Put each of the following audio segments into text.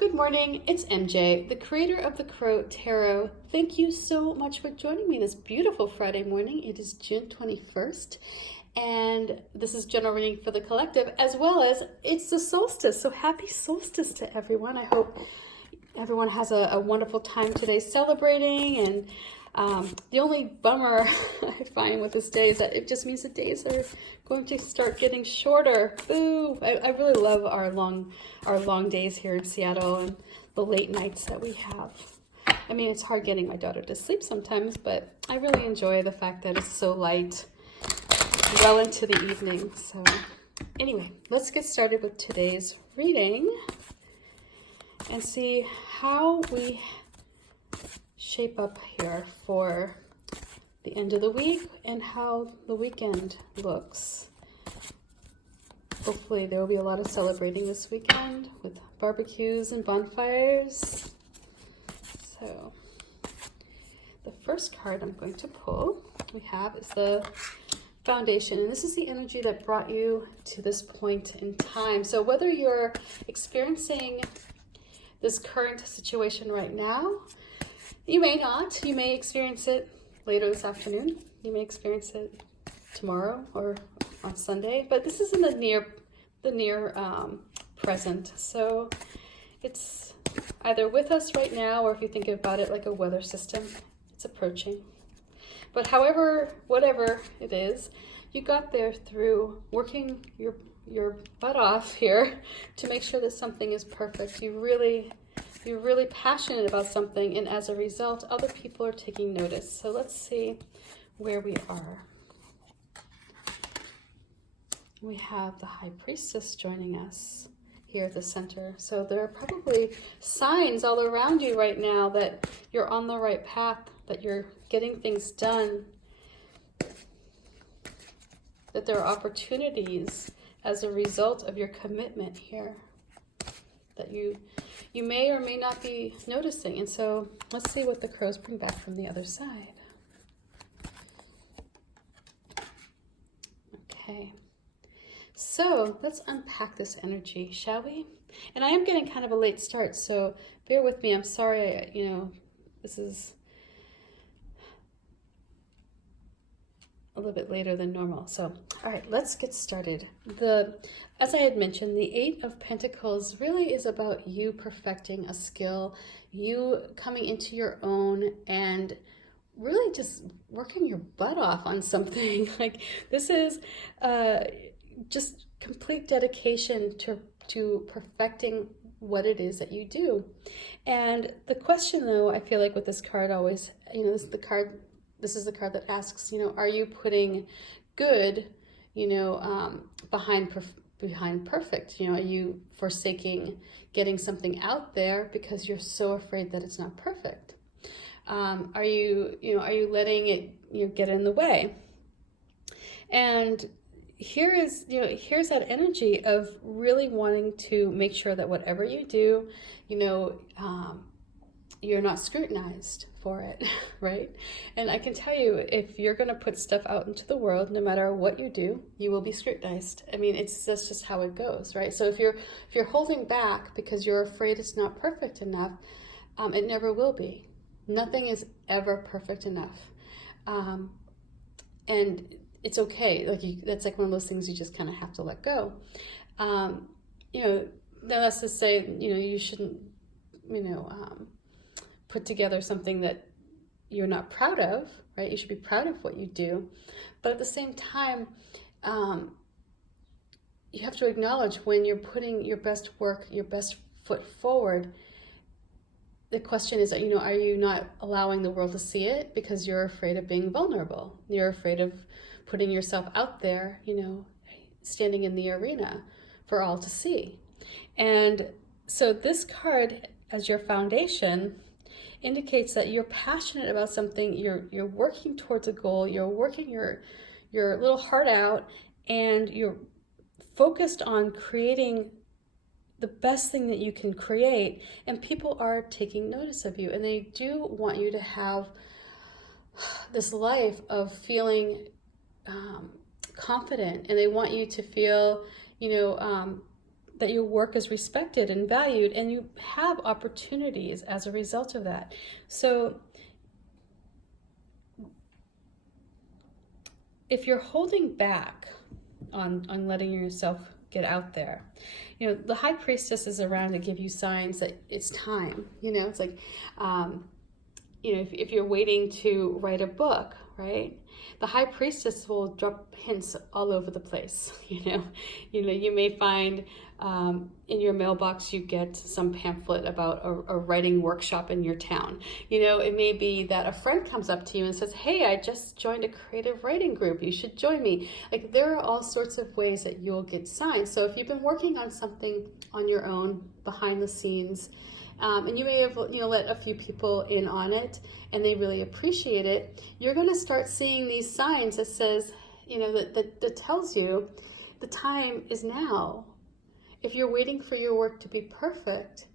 Good morning, it's MJ, the creator of the Crow Tarot. Thank you so much for joining me this beautiful Friday morning. It is June 21st, and this is general reading for the collective, as well as it's the solstice. So happy solstice to everyone. I hope everyone has a wonderful time today celebrating. And the only bummer I find with this day is that it just means the days are going to start getting shorter. Boo! I really love our long days here in Seattle and the late nights that we have. I mean, it's hard getting my daughter to sleep sometimes, but I really enjoy the fact that it's so light well into the evening. So anyway, let's get started with today's reading and see how we shape up here for the end of the week and how the weekend looks. Hopefully there will be a lot of celebrating this weekend with barbecues and bonfires. So the first card I'm going to pull is the Foundation, and this is the energy that brought you to this point in time. So whether you're experiencing this current situation right now, you may not. You may experience it later this afternoon. You may experience it tomorrow or on Sunday. But this is in the near present. So it's either with us right now, or if you think about it like a weather system, it's approaching. But whatever it is, you got there through working your butt off here to make sure that something is perfect. You're really passionate about something, and as a result, other people are taking notice. So let's see where we are. We have the High Priestess joining us here at the center. So there are probably signs all around you right now that you're on the right path, that you're getting things done, that there are opportunities as a result of your commitment here that you may or may not be noticing. And so let's see what the crows bring back from the other side. Okay, so let's unpack this energy, shall we? And I am getting kind of a late start, so bear with me. I'm sorry, this is a little bit later than normal. So, all right, let's get started. As I had mentioned, the Eight of Pentacles really is about you perfecting a skill, you coming into your own and really just working your butt off on something. Like, this is just complete dedication to perfecting what it is that you do. And the question, though, I feel like with this card always, this is the card that asks, are you putting good, behind perfect? Are you forsaking getting something out there because you're so afraid that it's not perfect? Are you letting it, get in the way? And here's that energy of really wanting to make sure that whatever you do, you're not scrutinized for it, right? And I can tell you, if you're going to put stuff out into the world, no matter what you do, you will be scrutinized. I mean, that's just how it goes, right? So if you're holding back because you're afraid it's not perfect enough, it never will be. Nothing is ever perfect enough, and it's okay. That's like one of those things you just kind of have to let go. Now that's to say, you shouldn't, put together something that you're not proud of, right? You should be proud of what you do. But at the same time, you have to acknowledge when you're putting your best work, your best foot forward. The question is, are you not allowing the world to see it because you're afraid of being vulnerable? You're afraid of putting yourself out there, standing in the arena for all to see. And so this card, as your foundation, indicates that you're passionate about something, you're working towards a goal, you're working your little heart out, and you're focused on creating the best thing that you can create, and people are taking notice of you, and they do want you to have this life of feeling confident, and they want you to feel, that your work is respected and valued, and you have opportunities as a result of that. So if you're holding back on letting yourself get out there, you know, the High Priestess is around to give you signs that it's time. You know, it's like, you know, if you're waiting to write a book, right? The High Priestess will drop hints all over the place. You may find in your mailbox you get some pamphlet about a writing workshop in your town. You know, it may be that a friend comes up to you and says, "Hey, I just joined a creative writing group. You should join me." Like, there are all sorts of ways that you'll get signs. So if you've been working on something on your own behind the scenes, and you may have, you know, let a few people in on it, and they really appreciate it, you're going to start seeing these signs that says, you know, that tells you the time is now. If you're waiting for your work to be perfect,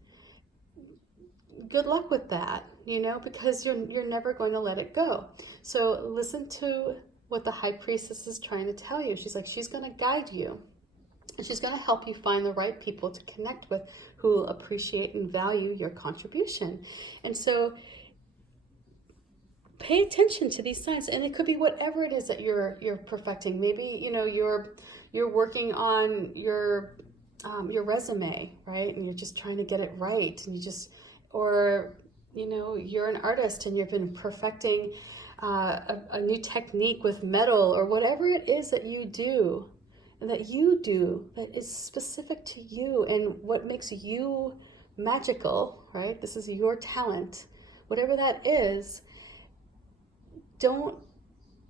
good luck with that, you know, because you're never going to let it go. So listen to what the High Priestess is trying to tell you. She's like, she's going to guide you. And she's going to help you find the right people to connect with who will appreciate and value your contribution. And so pay attention to these signs. And it could be whatever it is that you're perfecting. Maybe, you know, you're working on your resume, right? And you're just trying to get it right. And or, you know, you're an artist and you've been perfecting a new technique with metal, or whatever it is that you do. And that is specific to you and what makes you magical, right? This is your talent. Whatever that is, don't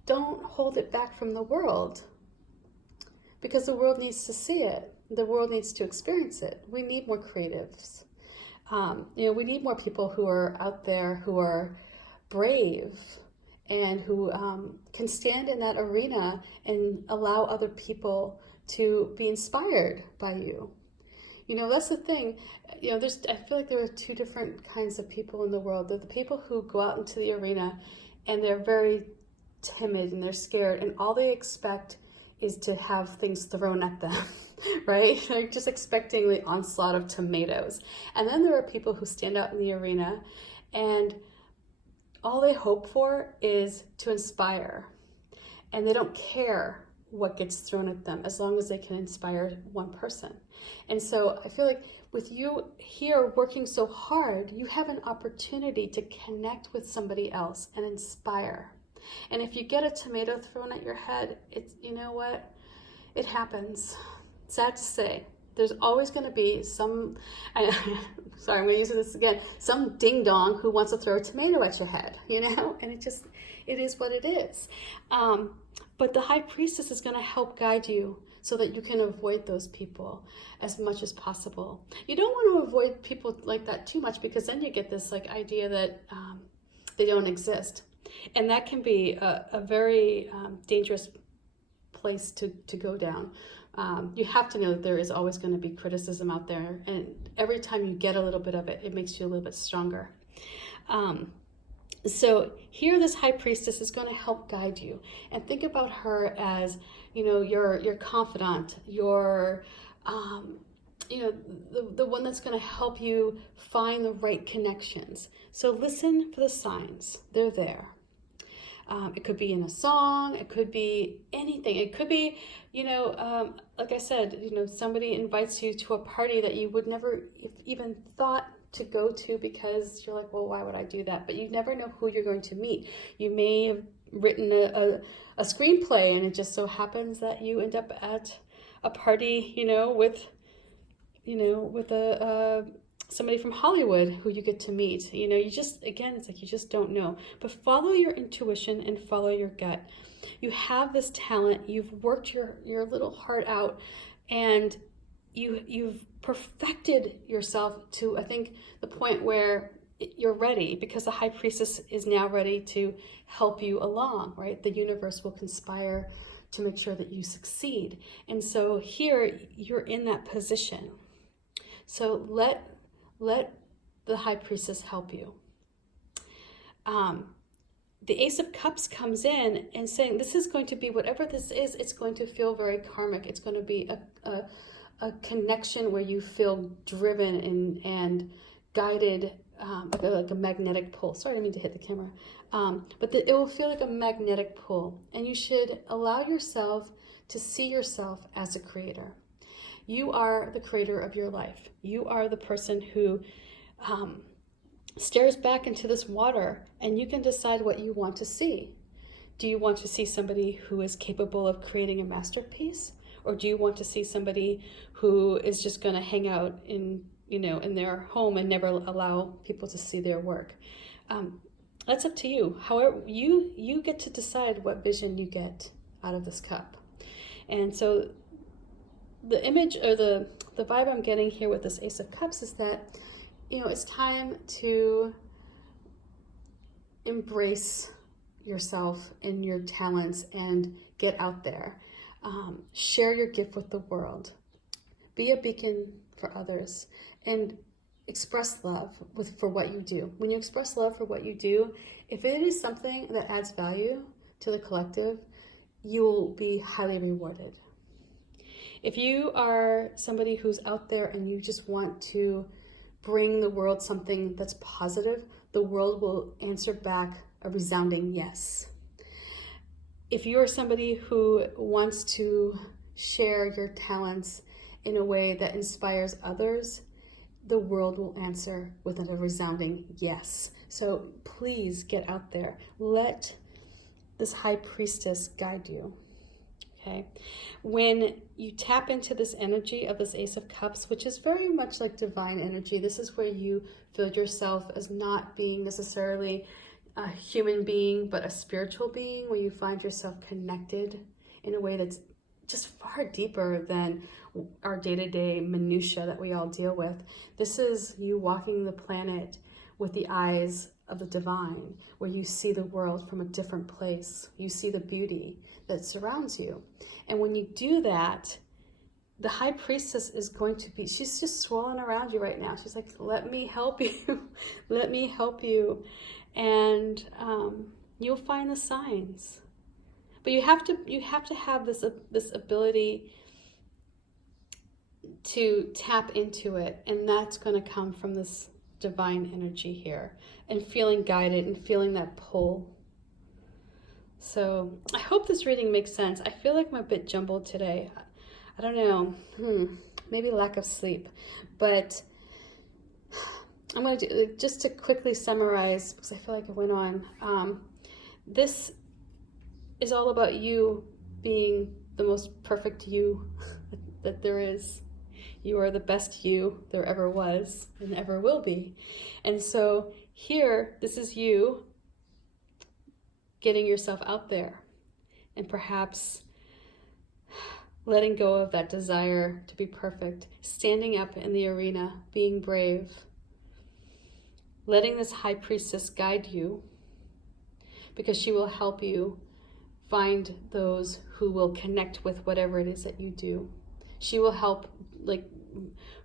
hold it back from the world, because the world needs to see it. The world needs to experience it. We need more creatives. You know, we need more people who are out there, who are brave, and who can stand in that arena and allow other people to be inspired by you. You know, that's the thing. You know, I feel like there are two different kinds of people in the world. They're the people who go out into the arena and they're very timid and they're scared, and all they expect is to have things thrown at them, right? Like, just expecting the onslaught of tomatoes. And then there are people who stand out in the arena and all they hope for is to inspire, and they don't care what gets thrown at them as long as they can inspire one person. And so I feel like with you here working so hard, you have an opportunity to connect with somebody else and inspire. And if you get a tomato thrown at your head, you know what? It happens. Sad to say. There's always going to be some, sorry, I'm going to use this again, some ding-dong who wants to throw a tomato at your head, you know? And it is what it is. But the High Priestess is going to help guide you so that you can avoid those people as much as possible. You don't want to avoid people like that too much, because then you get this like idea that they don't exist. And that can be a very dangerous place to go down. You have to know that there is always going to be criticism out there, and every time you get a little bit of it, it makes you a little bit stronger. So here, this High Priestess is going to help guide you, and think about her as, you know, your confidant, your, you know, the one that's going to help you find the right connections. So listen for the signs; they're there. It could be in a song, it could be anything. It could be, you know, like I said, you know, somebody invites you to a party that you would never even thought to go to, because you're like, well, why would I do that? But you never know who you're going to meet. You may have written a screenplay, and it just so happens that you end up at a party, you know, with somebody from Hollywood who you get to meet. You know, it's like you just don't know. But follow your intuition and follow your gut. You have this talent. You've worked your little heart out, and you've perfected yourself to, I think, the point where you're ready, because the High Priestess is now ready to help you along, right? The universe will conspire to make sure that you succeed. And so here you're in that position. So let the High Priestess help you. The Ace of Cups comes in and saying, this is going to be, whatever this is, it's going to feel very karmic. It's going to be a connection where you feel driven and guided, like a magnetic pull. Sorry, I didn't mean to hit the camera. But it will feel like a magnetic pull. And you should allow yourself to see yourself as a creator. You are the creator of your life. You are the person who stares back into this water, and you can decide what you want to see. Do you want to see somebody who is capable of creating a masterpiece? Or do you want to see somebody who is just going to hang out in their home and never allow people to see their work? That's up to you. However, you get to decide what vision you get out of this cup. And so the image, or the vibe I'm getting here with this Ace of Cups is that, it's time to embrace yourself and your talents and get out there. Share your gift with the world. Be a beacon for others and express love for what you do. When you express love for what you do, if it is something that adds value to the collective, you will be highly rewarded. If you are somebody who's out there and you just want to bring the world something that's positive, the world will answer back a resounding yes. If you are somebody who wants to share your talents in a way that inspires others, the world will answer with a resounding yes. So please get out there. Let this High Priestess guide you. Okay? When you tap into this energy of this Ace of Cups, which is very much like divine energy, this is where you feel yourself as not being necessarily a human being, but a spiritual being, where you find yourself connected in a way that's just far deeper than our day-to-day minutia that we all deal with. This is you walking the planet with the eyes of the divine, where you see the world from a different place. You see the beauty that surrounds you. And when you do that, the High Priestess is going to be, she's just swirling around you right now. She's like, let me help you. Let me help you. And you'll find the signs. But you have to have this ability to tap into it, and that's going to come from this divine energy here, and feeling guided and feeling that pull. So I hope this reading makes sense. I feel like I'm a bit jumbled today. I don't know, maybe lack of sleep, but I'm going to do, just to quickly summarize, because I feel like it went on. This is all about you being the most perfect you that there is. You are the best you there ever was and ever will be. And so here, this is you getting yourself out there and perhaps letting go of that desire to be perfect, standing up in the arena, being brave, letting this High Priestess guide you, because she will help you find those who will connect with whatever it is that you do. She will help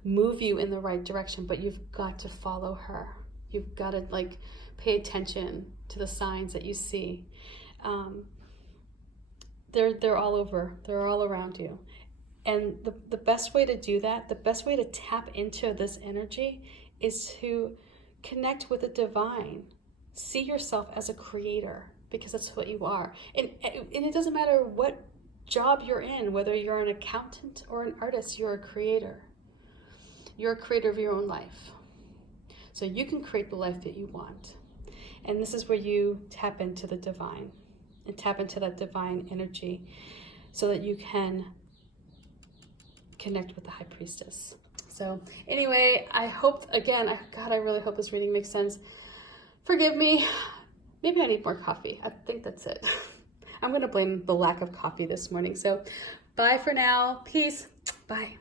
move you in the right direction, but you've got to follow her. You've got to pay attention to the signs that you see. They're all over. They're all around you. And the best way to do that, the best way to tap into this energy, is to connect with the divine. See yourself as a creator, because that's what you are. And it doesn't matter what job you're in, whether you're an accountant or an artist, you're a creator. You're a creator of your own life. So you can create the life that you want. And this is where you tap into the divine and tap into that divine energy so that you can connect with the High Priestess. So anyway, I hope, again, God, I really hope this reading makes sense. Forgive me. Maybe I need more coffee. I think that's it. I'm going to blame the lack of coffee this morning. So bye for now. Peace. Bye.